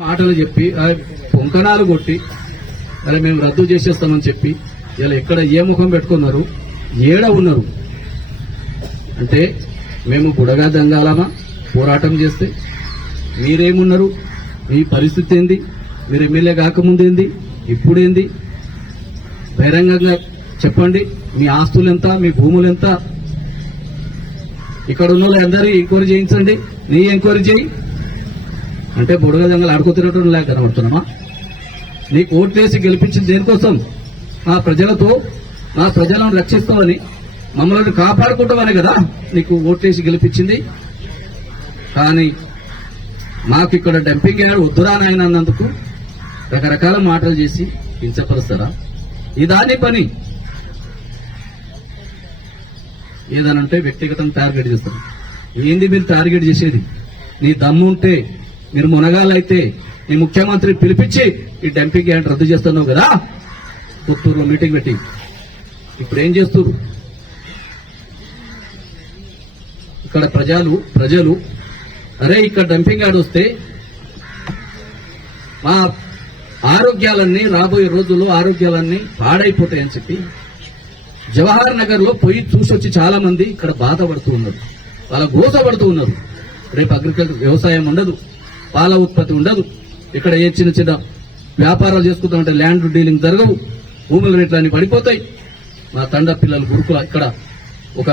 మాటలు చెప్పి పొంకణాలు కొట్టి అలా మేము రద్దు చేసేస్తామని చెప్పి ఇలా ఎక్కడ ఏ ముఖం పెట్టుకున్నారు, ఏడ ఉన్నారు అంటే మేము బుడగా దంగాలమా పోరాటం చేస్తే మీరేమున్నారు, మీ పరిస్థితి ఏంది, మీరు ఎమ్మెల్యే కాకముందు ఏంది, ఇప్పుడేంది, బహిరంగంగా చెప్పండి. మీ ఆస్తులు ఎంత, మీ భూములు ఎంత, ఇక్కడ ఉన్న వాళ్ళందరూ ఎంక్వైరీ చేయించండి, నీ ఎంక్వైరీ చేయి అంటే బుడగ దంగలు ఆడుకుతున్నట్టు లేక కనబడుతున్నామా? నీకు ఓట్లేసి గెలిపించింది దేనికోసం? మా ప్రజలతో మా ప్రజలను రక్షిస్తామని, మమ్మల్ని కాపాడుకుంటామని కదా నీకు ఓట్లేసి గెలిపించింది. కానీ మాకు ఇక్కడ డంపింగ్ యార్డ్ వద్దురా నాయన అన్నందుకు రకరకాల మాటలు చేసి కించపరుస్తారా? ఇదాని పని. ఏదనంటే వ్యక్తిగతం టార్గెట్ చేస్తారు. ఏంది మీరు టార్గెట్ చేసేది? నీ దమ్ముంటే, మీరు మునగాలైతే నీ ముఖ్యమంత్రి పిలిపించి ఈ డంపింగ్ యార్డ్ రద్దు చేస్తున్నావు కదా, పుత్తూరులో మీటింగ్ పెట్టి. ఇప్పుడు ఏం చేస్తారు? ఇక్కడ ప్రజలు అరే ఇక్కడ డంపింగ్ యార్డ్ వస్తే మా ఆరోగ్యాలన్నీ రాబోయే రోజుల్లో ఆరోగ్యాలన్నీ పాడైపోతాయని చెప్పి జవహర్ నగర్ లో పోయి చూసొచ్చి చాలా మంది ఇక్కడ బాధపడుతూ ఉన్నారు, వాళ్ళ గోసపడుతూ ఉన్నారు. రేపు అగ్రికల్చర్ వ్యవసాయం ఉండదు, పాల ఉత్పత్తి ఉండదు, ఇక్కడ ఏ చిన్న చిన్న వ్యాపారాలు చేసుకుంటామంటే ల్యాండ్ డీలింగ్ జరగవు, భూముల రేట్లన్నీ పడిపోతాయి. మా తండ పిల్లలు గురుకుల, ఇక్కడ ఒక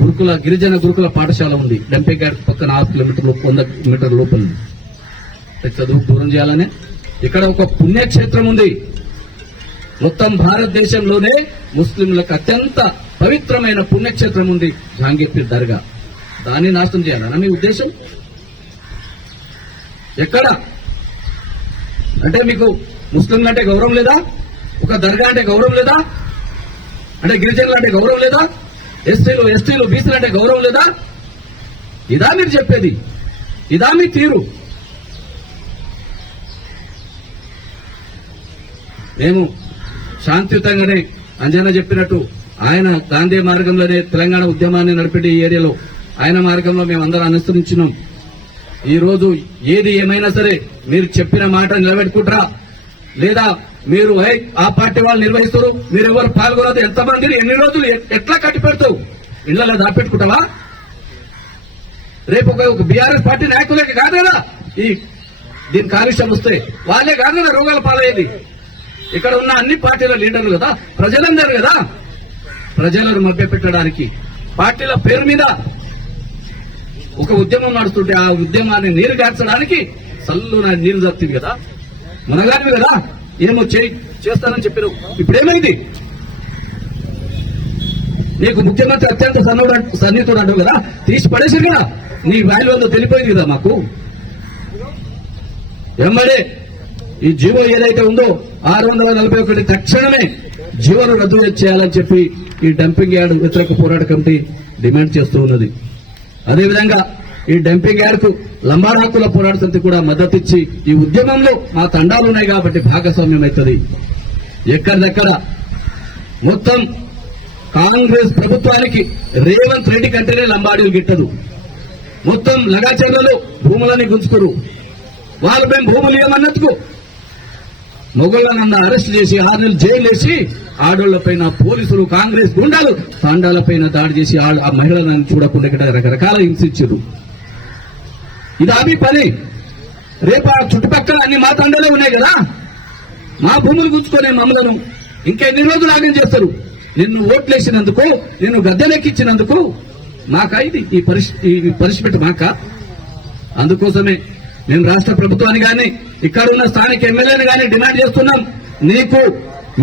గురుకుల గిరిజన గురుకుల పాఠశాల ఉంది డంపింగ్ యార్డ్ పక్కన 6 కిలోమీటర్లు 100 మీటర్ల లోపల. చదువు దూరం చేయాలనే ఇక్కడ ఒక పుణ్యక్షేత్రం ఉంది. మొత్తం భారతదేశంలోనే ముస్లింలకు అత్యంత పవిత్రమైన పుణ్యక్షేత్రం ఉంది జహాంగీర్పీర్ దర్గా. దాన్ని నాశనం చేయాలన్నా మీ ఉద్దేశం? ఎక్కడ అంటే మీకు ముస్లింలు అంటే గౌరవం లేదా? ఒక దర్గా అంటే గౌరవం లేదా? అంటే గిరిజనులు అంటే గౌరవం లేదా? ఎస్టీలు బీసీలు అంటే గౌరవం లేదా? ఇదా మీరు చెప్పేది? ఇదా మీ తీరు? మేము శాంతియుతంగానే అంజనా చెప్పినట్టు ఆయన గాంధీ మార్గంలోనే తెలంగాణ ఉద్యమాన్ని నడిపే ఈ ఏరియాలో ఆయన మార్గంలో మేము అందరం అనుసరించినాం. ఈ రోజు ఏది ఏమైనా సరే మీరు చెప్పిన మాట నిలబెట్టుకుంటారా లేదా? మీరు ఆ పార్టీ వాళ్ళు నిర్వహిస్తారు, మీరు ఎవరు పాల్గొనదు, ఎంతమందిని ఎన్ని రోజులు ఎట్లా కట్టి పెడతావు? ఇళ్లలో దాపెట్టుకుంటావా? రేపు ఒక బీఆర్ఎస్ పార్టీ నాయకులకి కాదు కదా దీని కాలుష్యం వస్తే, వాళ్ళే కాదు కదా రోగాల పాలయ్యేది. ఇక్కడ ఉన్న అన్ని పార్టీల లీడర్లు కదా, ప్రజలందరూ కదా. ప్రజలను మభ్యపెట్టడానికి పార్టీల పేరు మీద ఒక ఉద్యమం నడుస్తుంటే ఆ ఉద్యమాన్ని నీరు గార్చడానికి సల్లున నీరు జరుగుతుంది కదా, మునగానివి కదా. ఏమో చేస్తానని చెప్పారు, ఇప్పుడేమైంది? నీకు ముఖ్యమంత్రి అత్యంత సన్నిహితుడు అంటావు కదా, తీసి పడేసారు కదా. నీ వాల్యూ ఉందో తెలిపోయింది కదా మాకు. ఎమ్మడే ఈ జీవో ఏదైతే ఉందో 641 తక్షణమే జీవోను రద్దు చేయాలని చెప్పి ఈ డంపింగ్ యార్డ్ వ్యతిరేక పోరాట కమిటీ డిమాండ్ చేస్తూ ఉన్నది. అదేవిధంగా ఈ డంపింగ్ యార్డ్ కు లంబాడ హక్కుల పోరాట సమితి కూడా మద్దతు ఇచ్చి ఈ ఉద్యమంలో మా తండాలు ఉన్నాయి కాబట్టి భాగస్వామ్యం అవుతుంది. ఎక్కడిదక్కడ మొత్తం కాంగ్రెస్ ప్రభుత్వానికి రేవంత్ రెడ్డి కంటేనే లంబాడీలు గిట్టదు. మొత్తం లగాచర్లలో భూములని గుంజుకురు. వాళ్ళు మేము భూములు ఏమన్నందుకు మొగళ్లనన్న అరెస్ట్ చేసి 6 నెలలు జైలు వేసి ఆడోళ్లపైన పోలీసులు కాంగ్రెస్ గుండాలు తాండాలపైన దాడి చేసి ఆ మహిళలను చూడకుండా ఇక్కడ రకరకాల హింసించారు. ఇది అవి పని. రేపు ఆ చుట్టుపక్కల అన్ని మా తండాలే ఉన్నాయి కదా, మా భూములు గుంజుకొని మమ్మలను ఇంకెన్ని రోజులు ఆగం చేస్తారు? నిన్ను ఓట్లేసినందుకు, నిన్ను గద్దెనెక్కించినందుకు మాకా ఈ పరిస్థితి మాక? అందుకోసమే మేము రాష్ట్ర ప్రభుత్వాన్ని గాని ఇక్కడున్న స్థానిక ఎమ్మెల్యేని గాని డిమాండ్ చేస్తున్నాం.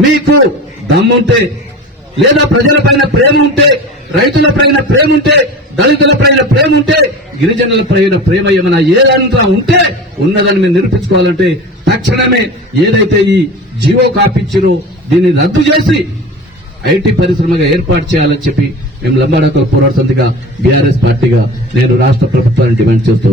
మీకు దమ్ముంటే లేదా ప్రజలపైన ప్రేమ ఉంటే, రైతులపైన ప్రేమ ఉంటే, దళితులపైన ప్రేమ ఉంటే, గిరిజనులపైన ప్రేమ ఏమైనా ఏదంతా ఉంటే ఉన్నదాన్ని మేము నిరూపించుకోవాలంటే తక్షణమే ఏదైతే ఈ జీవో కాపిచ్చిరో దీన్ని రద్దు చేసి ఐటీ పరిశ్రమగా ఏర్పాటు చేయాలని చెప్పి మేము లంబాడ హక్కుల పోరాట సమితిగా బీఆర్ఎస్ పార్టీగా నేను రాష్ట్ర ప్రభుత్వాన్ని డిమాండ్ చేస్తూ